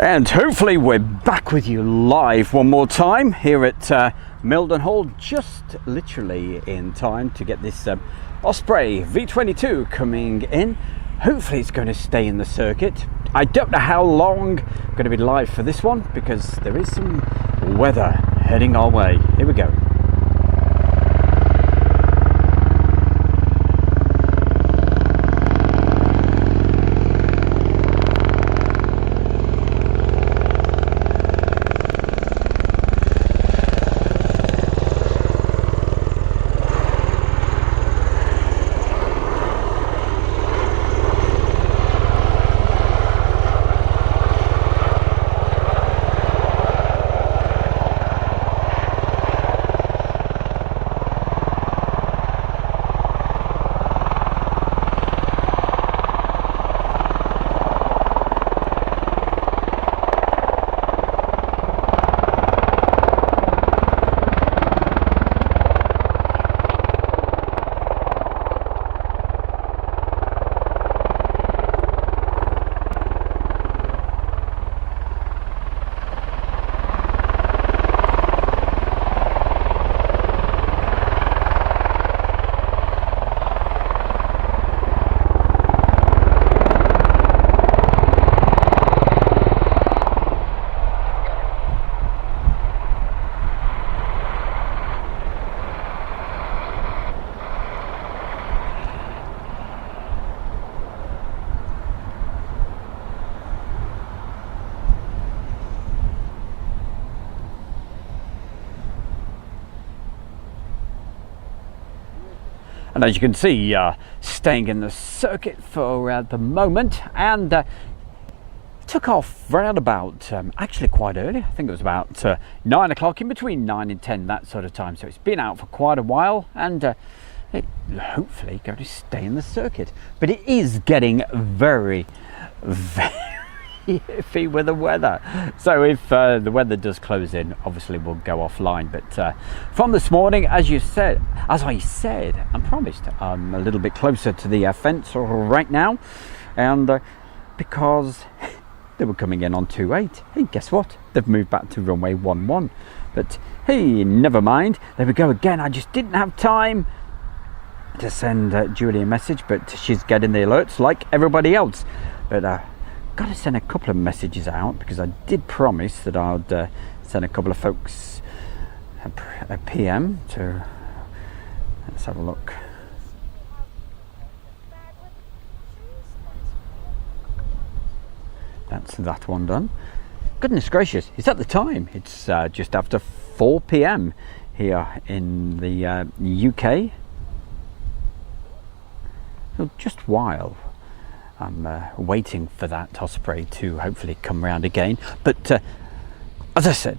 And hopefully we're back with you live one more time here at Mildenhall, just literally in time to get this Osprey V22 coming in. Hopefully it's going to stay in the circuit. I don't know how long I'm going to be live for this one because there is some weather heading our way. Here we go. And as you can see, staying in the circuit for the moment, and took off round about, actually quite early. I think it was about 9 o'clock, in between 9 and 10, that sort of time. So it's been out for quite a while, and it hopefully going to stay in the circuit. But it is getting very, very iffy with the weather. So if the weather does close in, obviously we'll go offline. But from this morning, as I said and promised, I'm a little bit closer to the fence right now, and because they were coming in on 28. Hey, guess what? They've moved back to runway 11. But hey, never mind. There we go again. I just didn't have time to send Julie a message, but she's getting the alerts like everybody else. But got to send a couple of messages out because I did promise that I'd send a couple of folks a PM to. Let's have a look. That's that one done. Goodness gracious, it's at the time. It's just after 4 PM here in the UK. So just while I'm waiting for that Osprey to hopefully come round again. But as I said,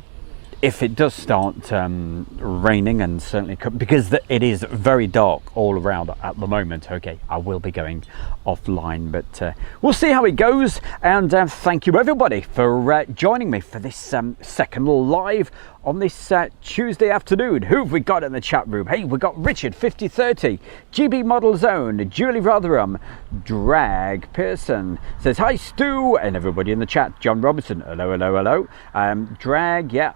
if it does start raining, and certainly because it is very dark all around at the moment, okay, I will be going offline. But we'll see how it goes. And thank you everybody for joining me for this second live on this Tuesday afternoon. Who have we got in the chat room? Hey, we've got Richard 5030, GB Model Zone, Julie Rotherham, Drag Pearson says hi Stu, and everybody in the chat. John Robertson, hello, hello, hello. Drag, yeah,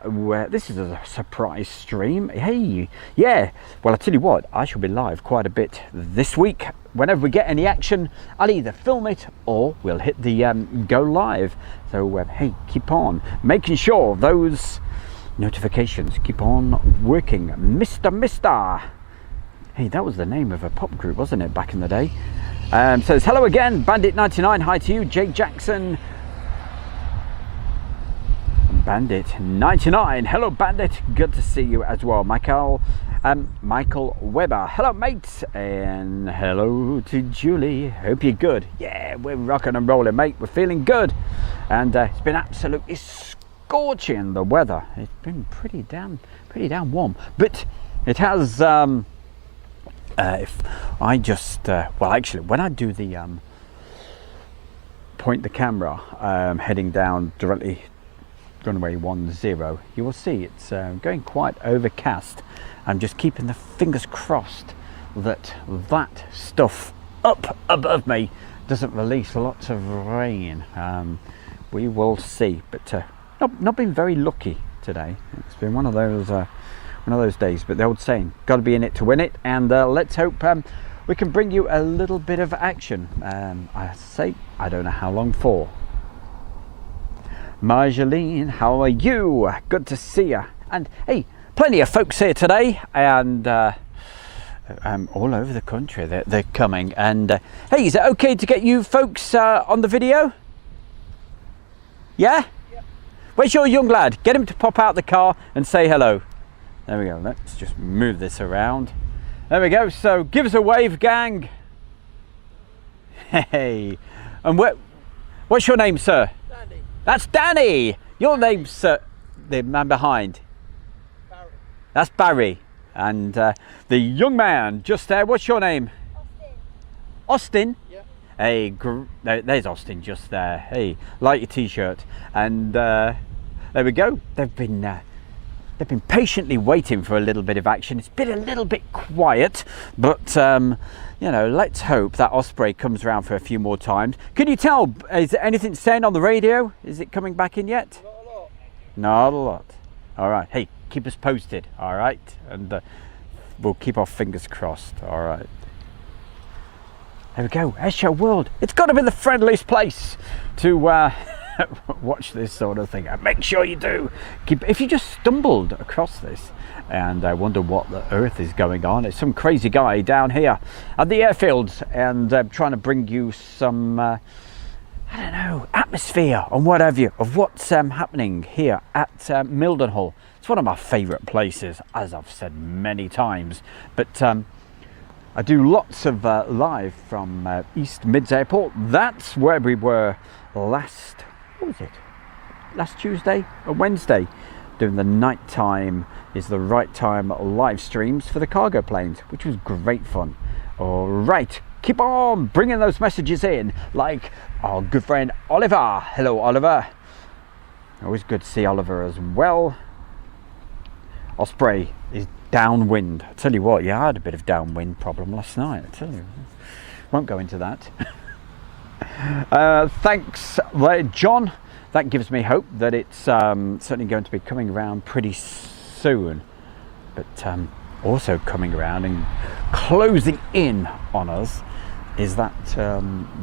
this is a surprise stream. Hey, yeah, well, I tell you what, I shall be live quite a bit this week. Whenever we get any action, I'll either film it or we'll hit the go live. So hey, keep on making sure those notifications keep on working. Mr. Hey, that was the name of a pop group, wasn't it, back in the day? Says hello again, Bandit 99. Hi to you, Jake Jackson. Bandit 99. Hello, Bandit. Good to see you as well, Michael. Michael Weber. Hello, mate, and hello to Julie. Hope you're good. Yeah, we're rocking and rolling, mate. We're feeling good, and it's been absolutely scorching, the weather. It's been pretty damn warm, but it has if I just well, actually, when I do the point the camera heading down directly runway 10, you will see it's going quite overcast. I'm just keeping the fingers crossed that that stuff up above me doesn't release lots of rain. we will see. But not been very lucky today. It's been one of those days. But the old saying, got to be in it to win it. And let's hope we can bring you a little bit of action. I don't know how long for. Marjolaine, how are you? Good to see you. And hey, plenty of folks here today, and all over the country they're coming. And hey, is it okay to get you folks on the video? Yeah? Where's your young lad? Get him to pop out the car and say hello. There we go. Let's just move this around. There we go. So give us a wave, gang. Hey, and what's your name, sir? Danny. That's Danny. Your name's sir, the man behind. Barry. That's Barry. And the young man just there. What's your name? Austin. Yeah. Hey, there's Austin just there. Hey, like your t-shirt. And there we go. They've been patiently waiting for a little bit of action. It's been a little bit quiet, but you know, let's hope that Osprey comes around for a few more times. Can you tell, is there anything saying on the radio? Is it coming back in yet? Not a lot. Not a lot. All right. Hey, keep us posted. All right. And we'll keep our fingers crossed. All right. There we go. Airshow World. It's got to be the friendliest place to watch this sort of thing. And make sure you do. If you just stumbled across this and I wonder what the earth is going on, it's some crazy guy down here at the airfields and trying to bring you some I don't know, atmosphere and what have you of what's happening here at Mildenhall. It's one of my favourite places, as I've said many times, but I do lots of live from East Mids Airport. That's where we were last Tuesday or Wednesday, doing the night time is the right time live streams for the cargo planes, which was great fun. All right, keep on bringing those messages in, like our good friend Oliver. Hello, Oliver. Always good to see Oliver as well. Osprey is downwind. I tell you what, yeah, I had a bit of downwind problem last night. I tell you, won't go into that. Thanks, John. That gives me hope that it's certainly going to be coming around pretty soon, but also coming around and closing in on us is that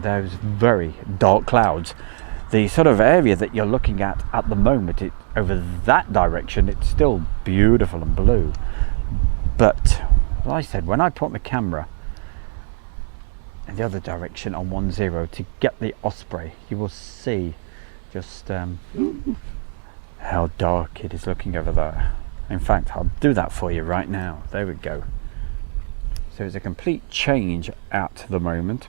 those very dark clouds. The sort of area that you're looking at the moment, over that direction, it's still beautiful and blue, but as I said, when I put my camera in the other direction on 10 to get the Osprey, you will see just how dark it is looking over there. In fact, I'll do that for you right now. There we go. So it's a complete change at the moment,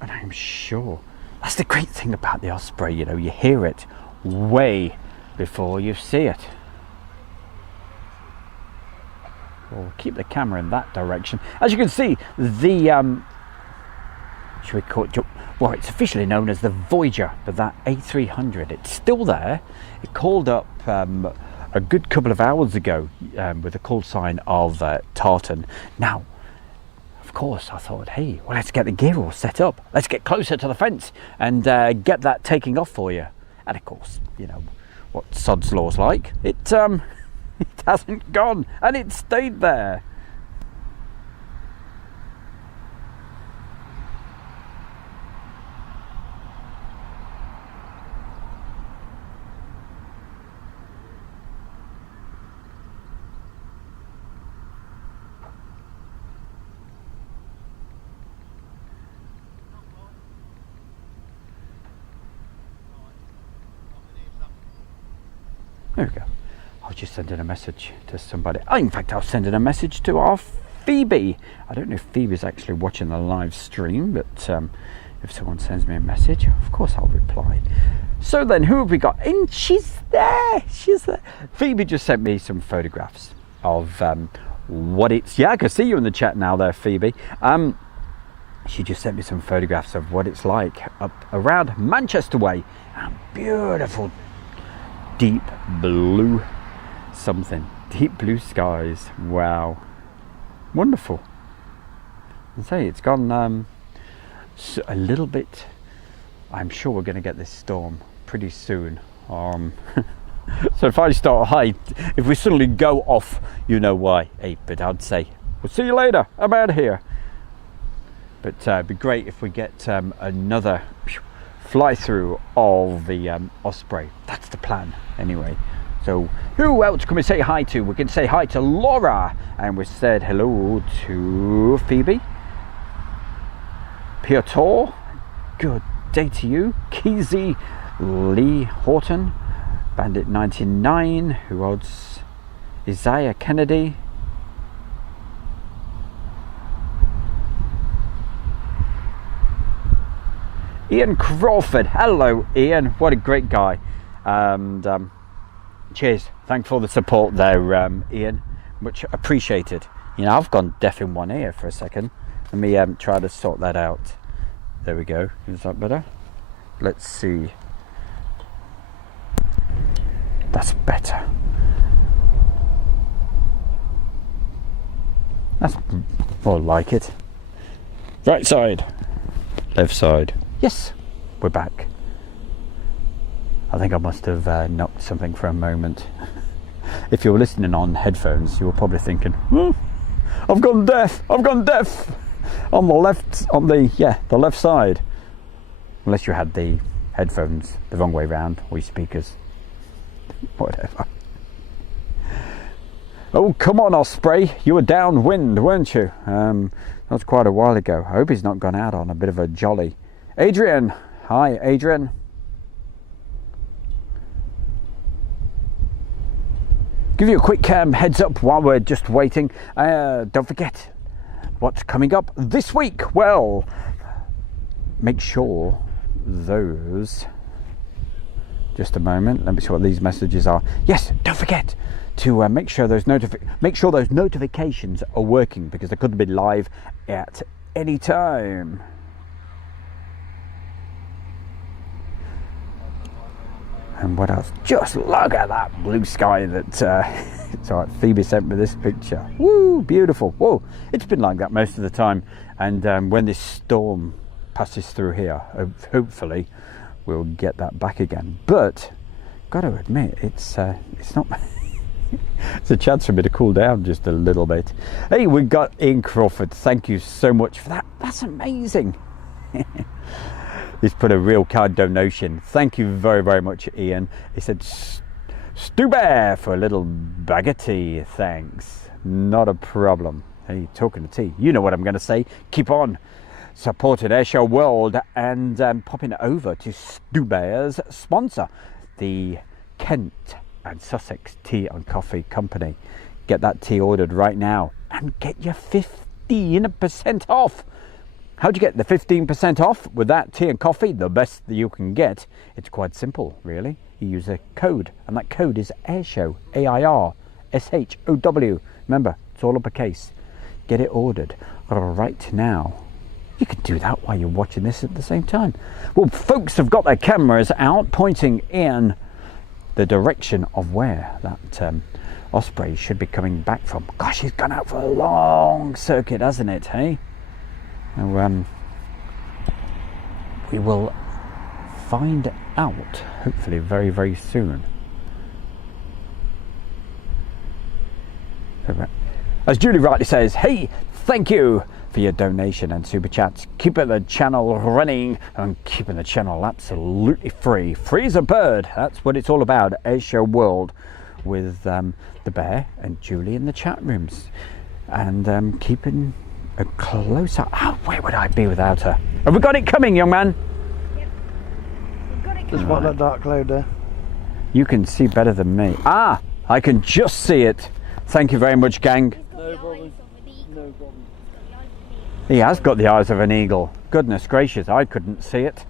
and I'm sure that's the great thing about the Osprey, you know, you hear it way before you see it. We'll keep the camera in that direction. As you can see, the should we call it, well, it's officially known as the Voyager, but that A300, it's still there. It called up a good couple of hours ago with a call sign of tartan. Now, of course, I thought, hey, well, let's get the gear all set up. Let's get closer to the fence and get that taking off for you. And of course, you know what Sod's Law's like. It hasn't gone, and it stayed there. There we go. I was just sending a message to somebody. Oh, in fact, I was sending a message to our Phoebe. I don't know if Phoebe's actually watching the live stream, but if someone sends me a message, of course I'll reply. So then, who have we got? And she's there. She's there. Phoebe just sent me some photographs of what it's... Yeah, I can see you in the chat now there, Phoebe. She just sent me some photographs of what it's like up around Manchester way. And beautiful deep blue something, deep blue skies. Wow, wonderful. I say it's gone a little bit. I'm sure we're going to get this storm pretty soon. So if I start high, if we suddenly go off, you know why. Hey, but I'd say, we'll see you later. I'm out of here. But it'd be great if we get another fly through of the Osprey. That's the plan, anyway. So who else can we say hi to? We can say hi to Laura, and we said hello to Phoebe, Piotr. Good day to you, Keezy, Lee Horton, Bandit 99. Who else? Isaiah Kennedy. Ian Crawford. Hello, Ian. What a great guy. And cheers. Thanks for the support there, Ian. Much appreciated. You know, I've gone deaf in one ear for a second. Let me try to sort that out. There we go. Is that better? Let's see. That's better. That's more like it. Right side. Left side. Yes, we're back. I think I must have knocked something for a moment. If you were listening on headphones, you were probably thinking, oh, I've gone deaf. I've gone deaf on the left, the left side. Unless you had the headphones the wrong way round, or your speakers. Whatever. Oh, come on, Osprey. You were downwind, weren't you? That was quite a while ago. I hope he's not gone out on a bit of a jolly. Adrian. Hi, Adrian. Give you a quick heads up while we're just waiting. Don't forget what's coming up this week. Well, make sure those... Just a moment. Let me see what these messages are. Yes, don't forget to make sure those notifications are working, because they could be live at any time. And what else? Just look at that blue sky that sorry, Phoebe sent me this picture. Woo, beautiful. Whoa, it's been like that most of the time. And when this storm passes through here, hopefully we'll get that back again. But got to admit, it's not. It's a chance for me to cool down just a little bit. Hey, we got Ian Crawford. Thank you so much for that. That's amazing. He's put a real kind donation. Thank you very, very much, Ian. He said, Stu Bear for a little bag of tea. Thanks. Not a problem. Hey, talking of tea, you know what I'm going to say. Keep on supporting Airshow World and popping over to Stu Bear's sponsor, the Kent and Sussex Tea and Coffee Company. Get that tea ordered right now and get your 15% off. How'd you get the 15% off with that tea and coffee? The best that you can get. It's quite simple, really. You use a code, and that code is Airshow, AIRSHOW. Remember, it's all uppercase. Get it ordered right now. You can do that while you're watching this at the same time. Well, folks have got their cameras out, pointing in the direction of where that Osprey should be coming back from. Gosh, he's gone out for a long circuit, hasn't it, hey? Now, we will find out, hopefully very, very soon. As Julie rightly says, hey, thank you for your donation and super chats. Keeping the channel running and keeping the channel absolutely free. Free as a bird. That's what it's all about. Airshow World with the Bear and Julie in the chat rooms. And keeping a closer. Oh, where would I be without her? Have we got it coming, young man? Yep. We've got it coming. Just what that dark cloud there. You can see better than me. Ah, I can just see it. Thank you very much, gang. No problem. No problem. He has got the eyes of an eagle. Goodness gracious, I couldn't see it.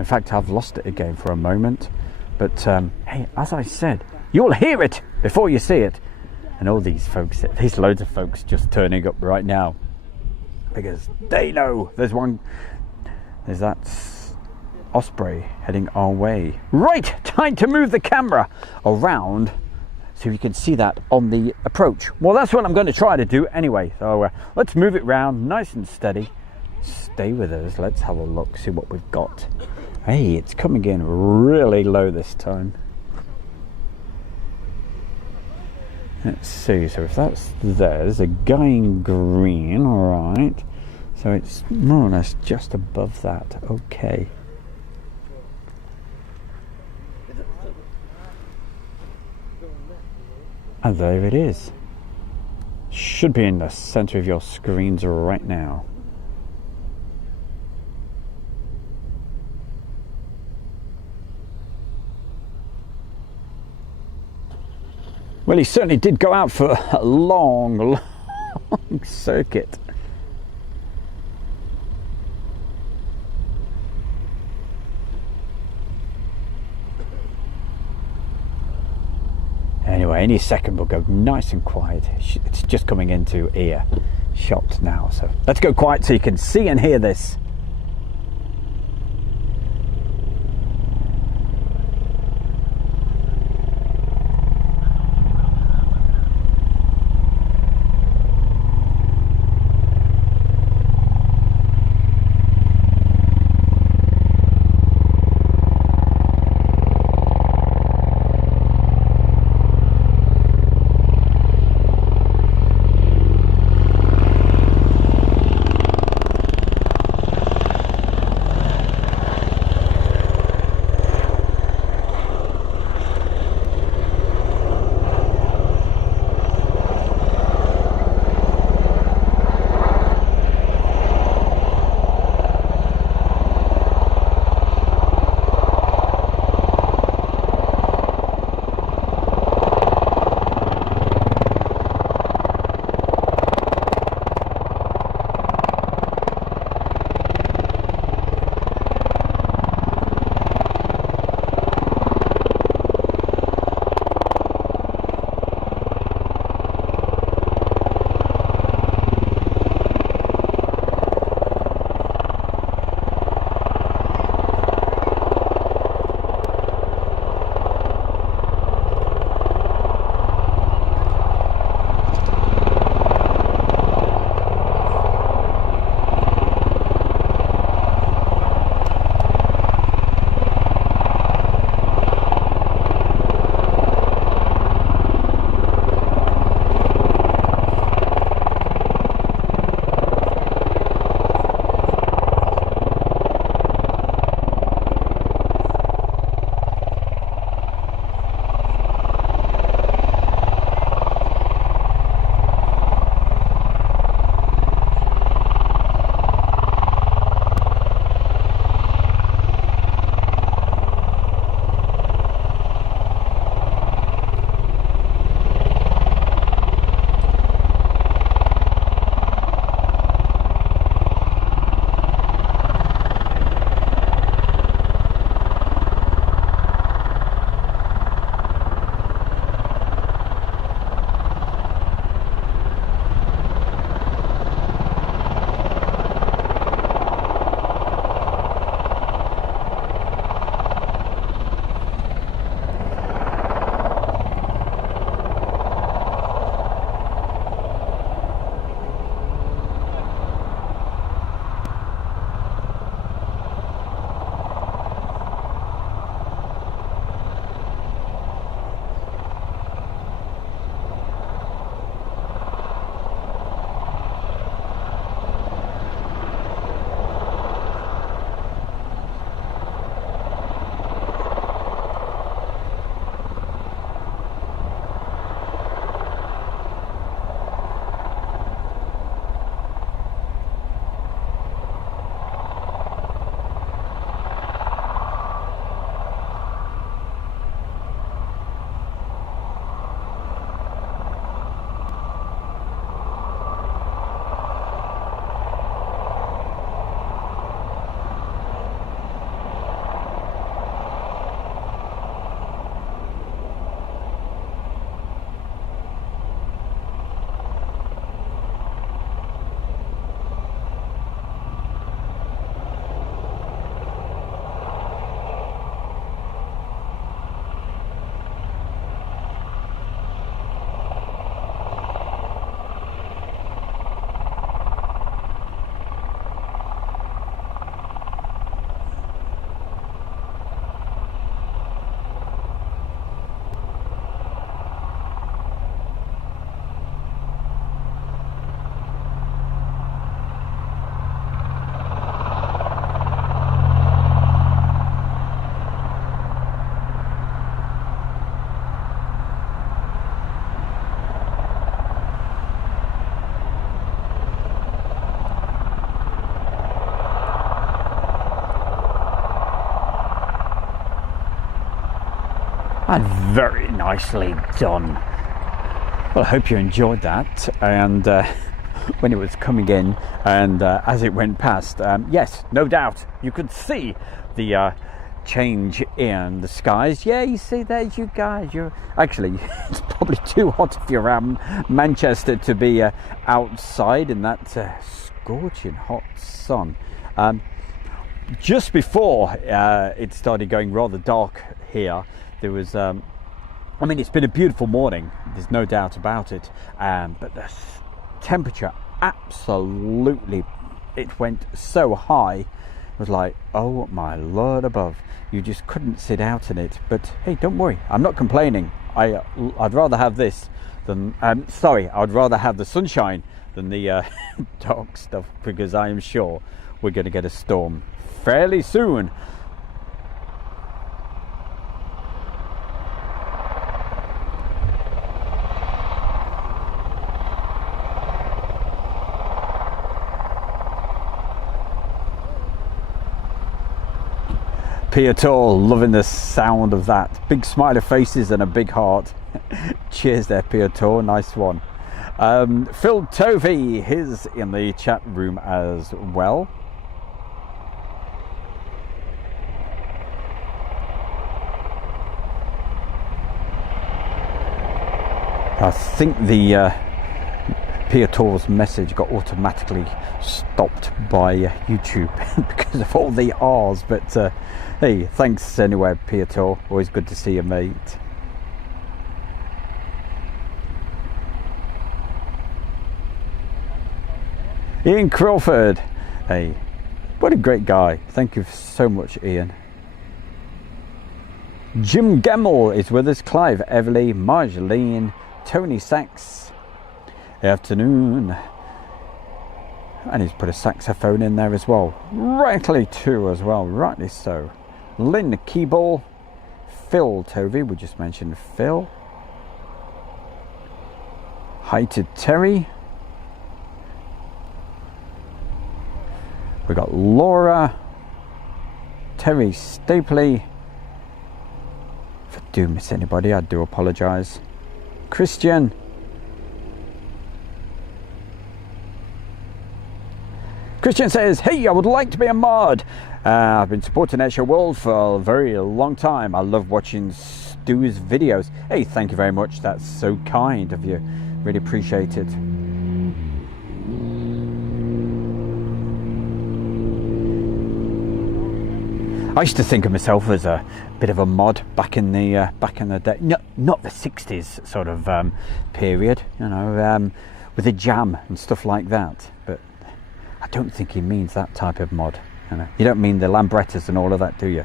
In fact, I've lost it again for a moment. But hey, as I said, you'll hear it before you see it. And all these folks, there's loads of folks just turning up right now because they know there's that Osprey heading our way. Right, time to move the camera around so you can see that on the approach. Well, that's what I'm going to try to do anyway. So let's move it round nice and steady. Stay with us. Let's have a look, see what we've got. Hey, it's coming in really low this time. Let's see, so if that's there's a guy in green, alright. So it's more or less just above that. Okay. And there it is. Should be in the center of your screens right now. Well, he certainly did go out for a long circuit. Anyway, any second we'll go nice and quiet. It's just coming into ear shot now, so let's go quiet so you can see and hear this. And very nicely done. Well, I hope you enjoyed that. And when it was coming in and as it went past, yes, no doubt you could see the change in the skies. Yeah, you see, there's you guys. You're actually, it's probably too hot if you're around Manchester to be outside in that scorching hot sun. Just before it started going rather dark here, there was I mean, it's been a beautiful morning, there's no doubt about it, but the temperature absolutely, it went so high. It was like, oh my lord above, you just couldn't sit out in it. But hey, don't worry, I'm not complaining. I'd rather have this than I'd rather have the sunshine than the dark stuff, because I am sure we're going to get a storm fairly soon. Piator, loving the sound of that. Big smiley faces and a big heart. Cheers there, Piator, nice one. Phil Tovey is in the chat room as well. I think the Piator's message got automatically stopped by YouTube because of all the R's, but hey, thanks anyway, Piator. Always good to see you, mate. Ian Crawford, hey, what a great guy. Thank you so much, Ian. Jim Gemmell is with us. Clive Everly, Marjolaine, Tony Sachs. Afternoon. And he's put a saxophone in there as well. Rightly too as well, rightly so. Lynn Keeble, Phil Tovey, we just mentioned Phil. Hi to Terry. We got Laura, Terry Stapley. If I do miss anybody, I do apologise. Christian. Christian says, hey, I would like to be a mod. I've been supporting Airshow World for a very long time. I love watching Stu's videos. Hey, thank you very much. That's so kind of you. Really appreciate it. I used to think of myself as a bit of a mod back in the day. No, not the 60s sort of period, you know, with the Jam and stuff like that. But I don't think he means that type of mod. You know, you don't mean the Lambrettas and all of that, do you?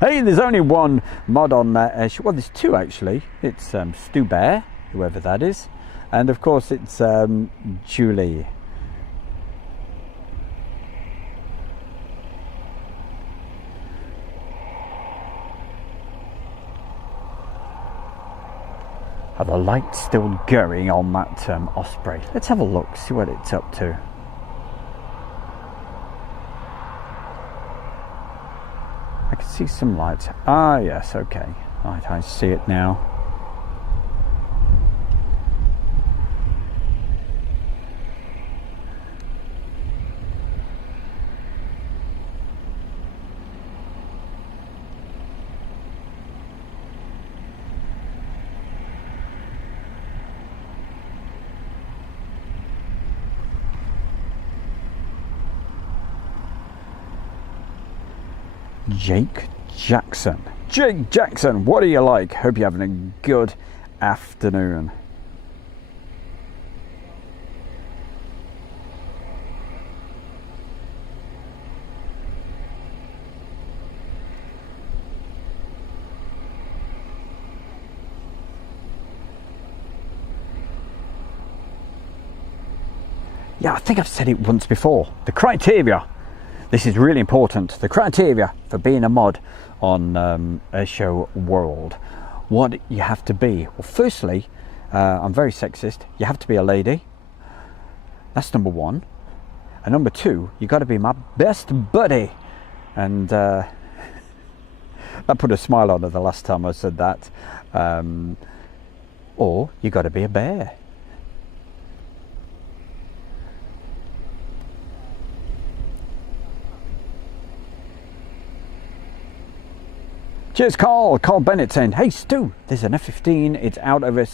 Hey, there's only one mod on well, there's two actually. It's Stu Bear, whoever that is, and of course it's Julie. Are the lights still going on that Osprey? Let's have a look, see what it's up to. I can see some lights. Ah, yes, okay. Right, I see it now. Jake Jackson. Jake Jackson, what are you like? Hope you're having a good afternoon. Yeah, I think I've said it once before. The criteria. This is really important. The criteria for being a mod on Airshow World. What you have to be. Well, firstly, I'm very sexist. You have to be a lady. That's number one. And number two, you got to be my best buddy. And That put a smile on her the last time I said that. Or you got to be a bear. Cheers, Carl. Carl Bennett saying, hey Stu, there's an F-15. It's out over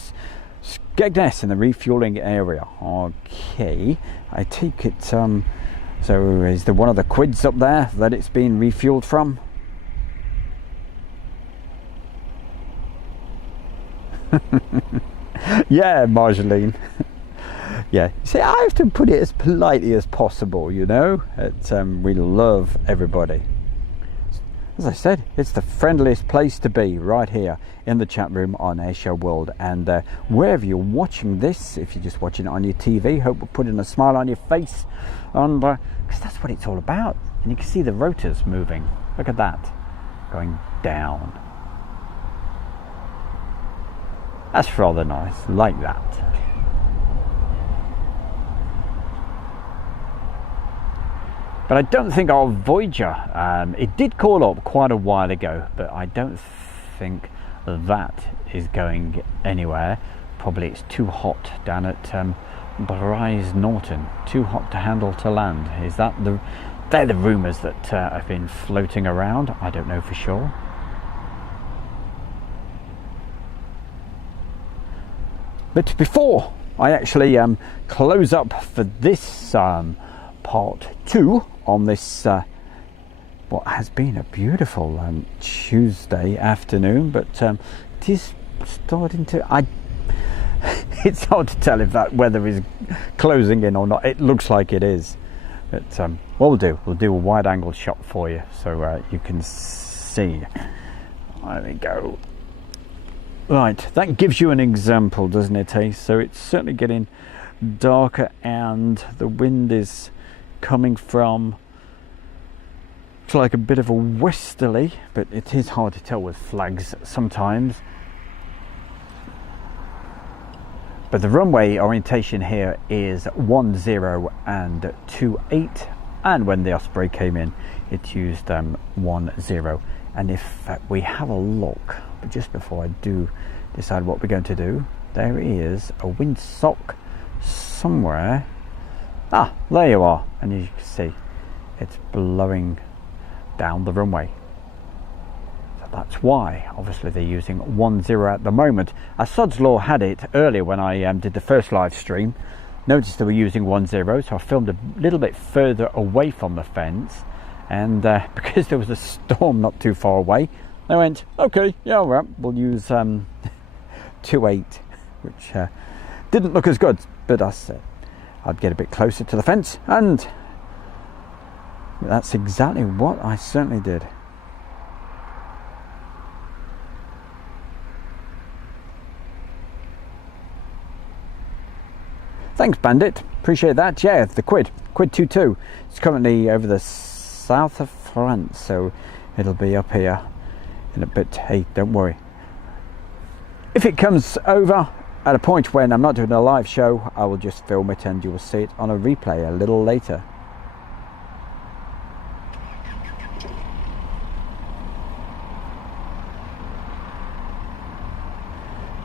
Skegness in the refueling area. Okay, I take it. So is there one of the quids up there that it's being refueled from? Yeah, Marjolaine. Yeah, see, I have to put it as politely as possible, you know. We love everybody. As I said, it's the friendliest place to be, right here in the chat room on Airshow World. And wherever you're watching this, if you're just watching it on your TV, hope we're putting a smile on your face, because that's what it's all about. And you can see the rotors moving. Look at that, going down. That's rather nice, like that. But I don't think our Voyager, it did call up quite a while ago, but I don't think that is going anywhere. Probably it's too hot down at Bryce Norton, too hot to handle to land. Is that they're the rumours that have been floating around. I don't know for sure. But before I actually close up for this part 2 on this what has been a beautiful Tuesday afternoon, but it is starting to it's hard to tell if that weather is closing in or not. It looks like it is, but what we'll do a wide angle shot for you so you can see. There we go. Right, that gives you an example, doesn't it, eh? So it's certainly getting darker and the wind is coming from, it's like a bit of a westerly, but it is hard to tell with flags sometimes. But the runway orientation here is 10 and 28, and when the Osprey came in it used 10. And if we have a look, but just before I do decide what we're going to do, there is a windsock somewhere. Ah, there you are, and you can see it's blowing down the runway. So that's why obviously they're using 10 at the moment. As Sod's Law had it earlier when I did the first live stream, noticed they were using 10, so I filmed a little bit further away from the fence, and because there was a storm not too far away, they went, okay, yeah, all right, we'll use 28, which didn't look as good, but I said I'd get a bit closer to the fence, and that's exactly what I certainly did. Thanks, Bandit, appreciate that. Yeah, the quid 22. It's currently over the south of France, so it'll be up here in a bit. Hey, don't worry. If it comes over at a point when I'm not doing a live show, I will just film it and you will see it on a replay a little later.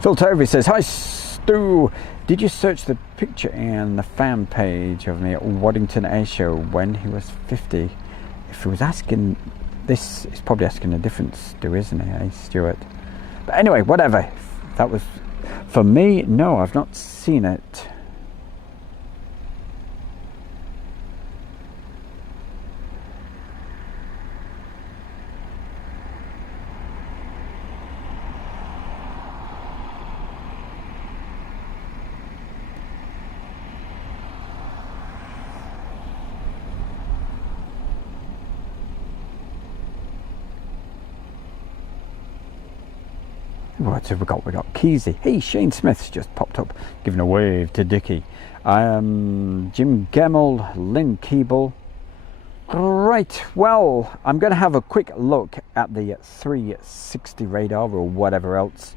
Phil Tovey says, hi Stu, did you search the picture and the fan page of me at Waddington Airshow when he was 50? If he was asking this, he's probably asking a different Stu, isn't he, eh, Stuart? But anyway, whatever. That was, for me, no, I've not seen it. What have we got? We got Keezy. Hey, Shane Smith's just popped up, giving a wave to Dickie. Jim Gemmell, Lynn Keeble. Right, well, I'm going to have a quick look at the 360 radar or whatever else.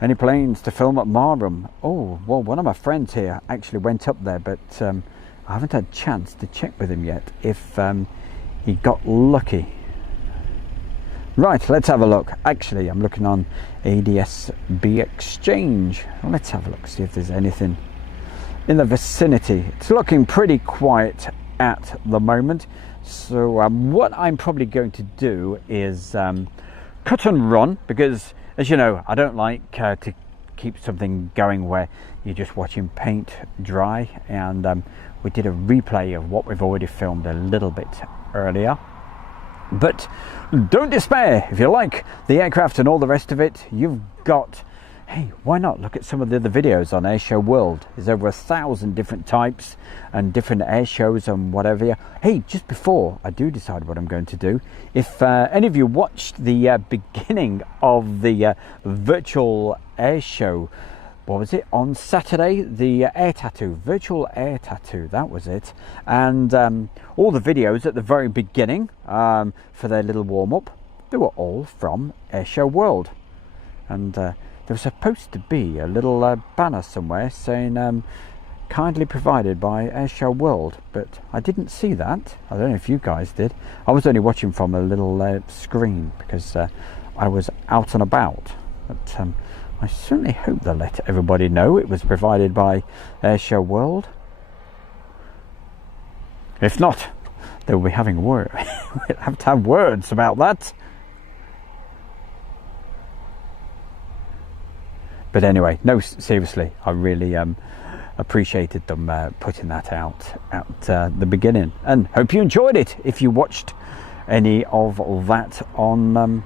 Any planes to film at Marham? Oh, well, one of my friends here actually went up there, but I haven't had a chance to check with him yet if he got lucky. Right, let's have a look. Actually, I'm looking on ADSB Exchange. Let's have a look, see if there's anything in the vicinity. It's looking pretty quiet at the moment. So what I'm probably going to do is cut and run, because as you know, I don't like to keep something going where you're just watching paint dry, and we did a replay of what we've already filmed a little bit earlier. But don't despair. If you like the aircraft and all the rest of it, you've got, hey, why not look at some of the other videos on Airshow World? There's over 1,000 different types and different air shows and whatever. Hey, just before I do decide what I'm going to do, if any of you watched the beginning of the virtual air show, what was it, on Saturday, the air tattoo, virtual air tattoo, that was it. And all the videos at the very beginning for their little warm-up, they were all from Airshow World. And there was supposed to be a little banner somewhere saying kindly provided by Airshow World, but I didn't see that. I don't know if you guys did. I was only watching from a little screen because I was out and about. But I certainly hope they'll let everybody know it was provided by Airshow World. If not, they'll be having a word. We'll have to have words about that. But anyway, no, seriously, I really appreciated them putting that out at the beginning, and hope you enjoyed it if you watched any of that on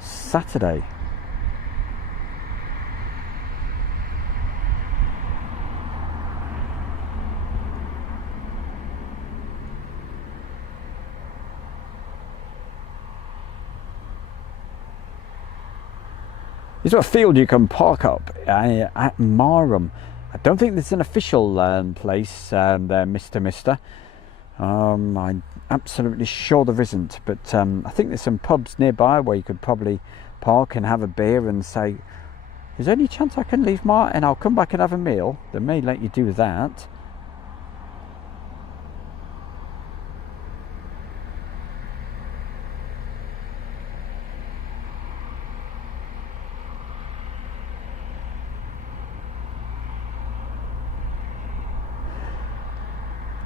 Saturday. Is there a field you can park up at Marham? I don't think there's an official place there, Mister. I'm absolutely sure there isn't, but I think there's some pubs nearby where you could probably park and have a beer and say, is there any chance I can leave and I'll come back and have a meal? They may let you do that.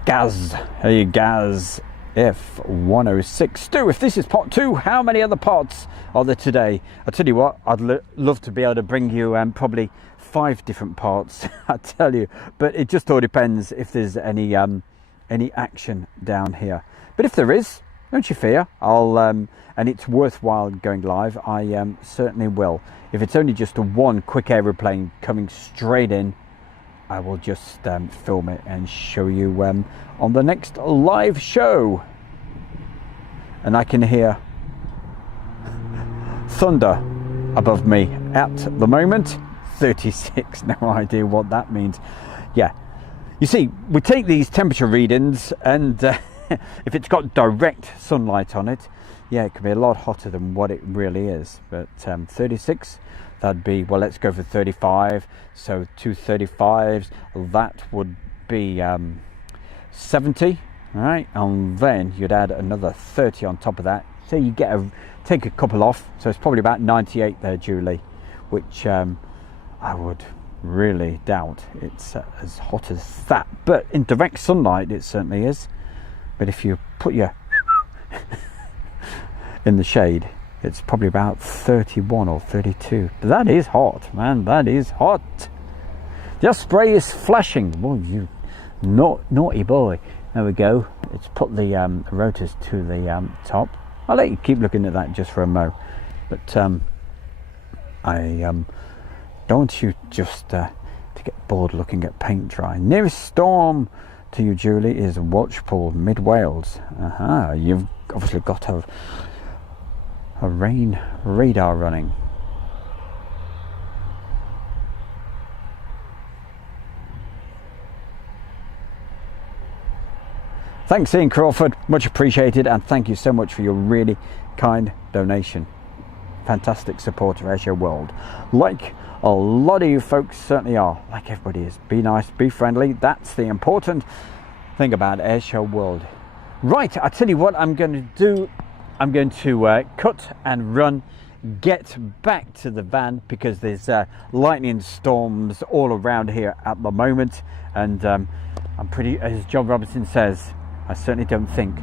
Gaz, hey Gaz, F106. Stu, if this is part 2, how many other parts are there today? I tell you what, I'd love to be able to bring you probably 5 different parts, I tell you, but it just all depends if there's any action down here. But if there is, don't you fear, I'll and it's worthwhile going live, I certainly will. If it's only just a one quick aeroplane coming straight in, I will just film it and show you on the next live show. And I can hear thunder above me at the moment. 36, no idea what that means. Yeah, you see, we take these temperature readings, and if it's got direct sunlight on it, yeah, it can be a lot hotter than what it really is. But 36, that'd be, well, let's go for 35. So 2 35s, that would be 70. All right, and then you'd add another 30 on top of that. So you take a couple off. So it's probably about 98 there, Julie, which I would really doubt it's as hot as that. But in direct sunlight, it certainly is. But if you put your in the shade, it's probably about 31 or 32. But that is hot, man. That is hot. The Osprey is flashing. Well, you naughty boy. There we go. Let's put the rotors to the top. I'll let you keep looking at that just for a mo. But I don't want you just to get bored looking at paint dry. Nearest storm to you, Julie, is Watchpool, mid Wales. You've obviously got a rain radar running. Thanks, Ian Crawford, much appreciated, and thank you so much for your really kind donation. Fantastic support of Airshow World, like a lot of you folks certainly are. Like everybody is. Be nice, be friendly. That's the important thing about Airshow World. Right, I tell you what I'm going to do I'm going to cut and run, get back to the van, because there's lightning storms all around here at the moment, and I'm pretty, as John Robertson says, I certainly don't think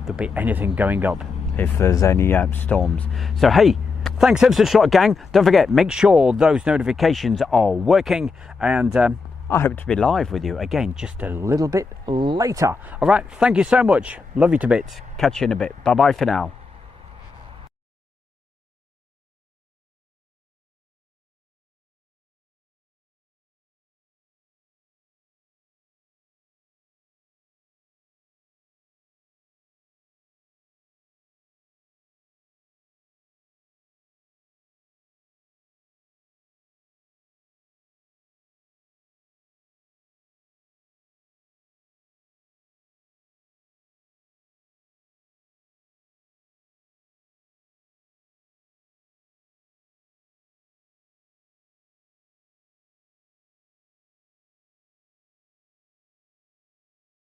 there'll be anything going up if there's any storms. So hey, thanks ever so much, gang. Don't forget, make sure those notifications are working, and I hope to be live with you again just a little bit later. All right, thank you so much. Love you to bits. Catch you in a bit. Bye bye for now.